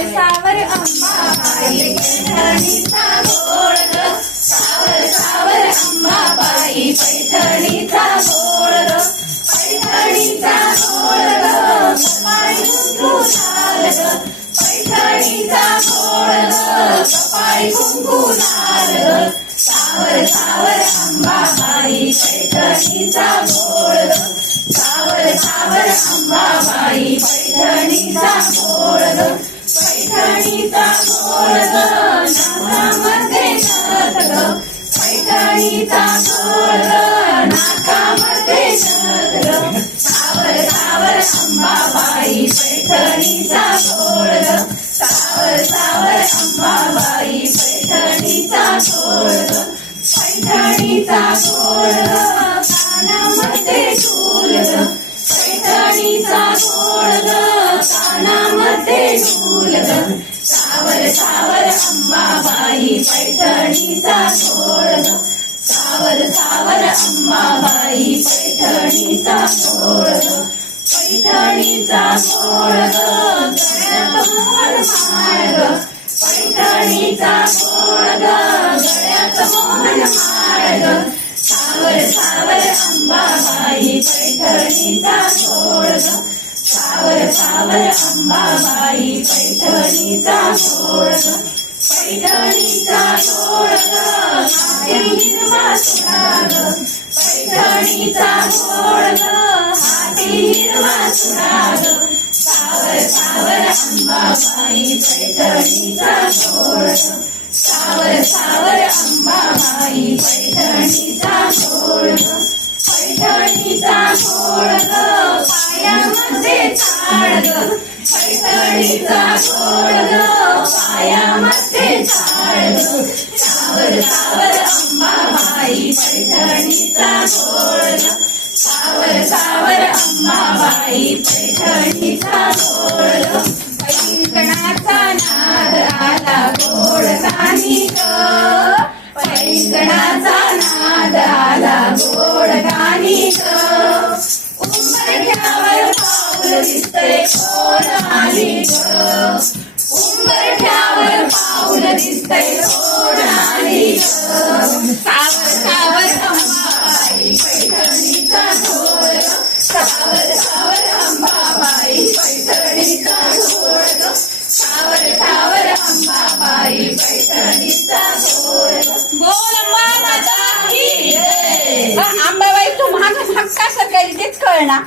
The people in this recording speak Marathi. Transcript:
सावर अंबाबाई पैठणीचा घोळ ग सावर सावर अंबाबाई पैठणीचा घोळ ग पैठणीचा घोळ ग कपाळी कुंकू लाल ग पैठणीचा घोळ ग कपाळी कुंकू लाल ग सावर सावर अंबाबाई पैठणीचा घोळ ग सावर सावर अंबाबाई पैठणीचा घोळ ग पैठणीचा घोळ ग नाकामध्ये नथ ग पैठणीचा घोळ ग नाकामध्ये नथ ग सावर सावर अंबाबाई पैठणीचा घोळ ग सावर सावर अंबाबाई पैठणीचा घोळ ग पैठणीचा घोळ ग कानामध्ये झूल ग पैठणीचा घोळ ग कानामध्ये झूल ग सावर सावर अंबाबाई पैठणीचा घोळ ग सावर सावर अंबाबाई पैठणीचा घोळ ग पैठणीचा घोळ ग गळ्यात मोहर माळ ग पैठणीचा घोळ ग गळ्यात मोहर माळ ग सावर सावर अंबाबाई पैठणीचा घोळ ग सावर सावर अंबाबाई पैठणीचा घोळ ग पैठणीचा घोळ ग हाती हिरवा सुरा ग पैठणीचा घोळ ग हाती हिरवा सुरा ग सावर सावर अंबाबाई पैठणीचा घोळ ग सावर सावर अंबाबाई पैठणीचा घोळ ग पैठणीचा घोळ ग पायामध्ये चाळ ग पैठणीचा घोळ ग पायामध्ये चाळ ग सावर सावर अंबाबाई पैठणीचा घोळ ग सावर सावर अंबाबाई पैठणीचा घोळ ग पैंगणाचा नाद आला गोड गाणी ग पैंगणाचा नाद आला गोड गाणी ग उंबरठ्यावर पाऊल दिसतंय कोण आली ग उंबरठ्यावर पाऊल दिसतंय कोण आली ग सावर सावर अंबाबाई पैठणीचा घोळ ग सावर सावर अंबाबाई पैठणीचा घोळ ग सावर सावर अंबाबाई पैठणीचा घोळ ग बोल माता की जय. अंबाबाई तू मागं का सरकारी तेच कळना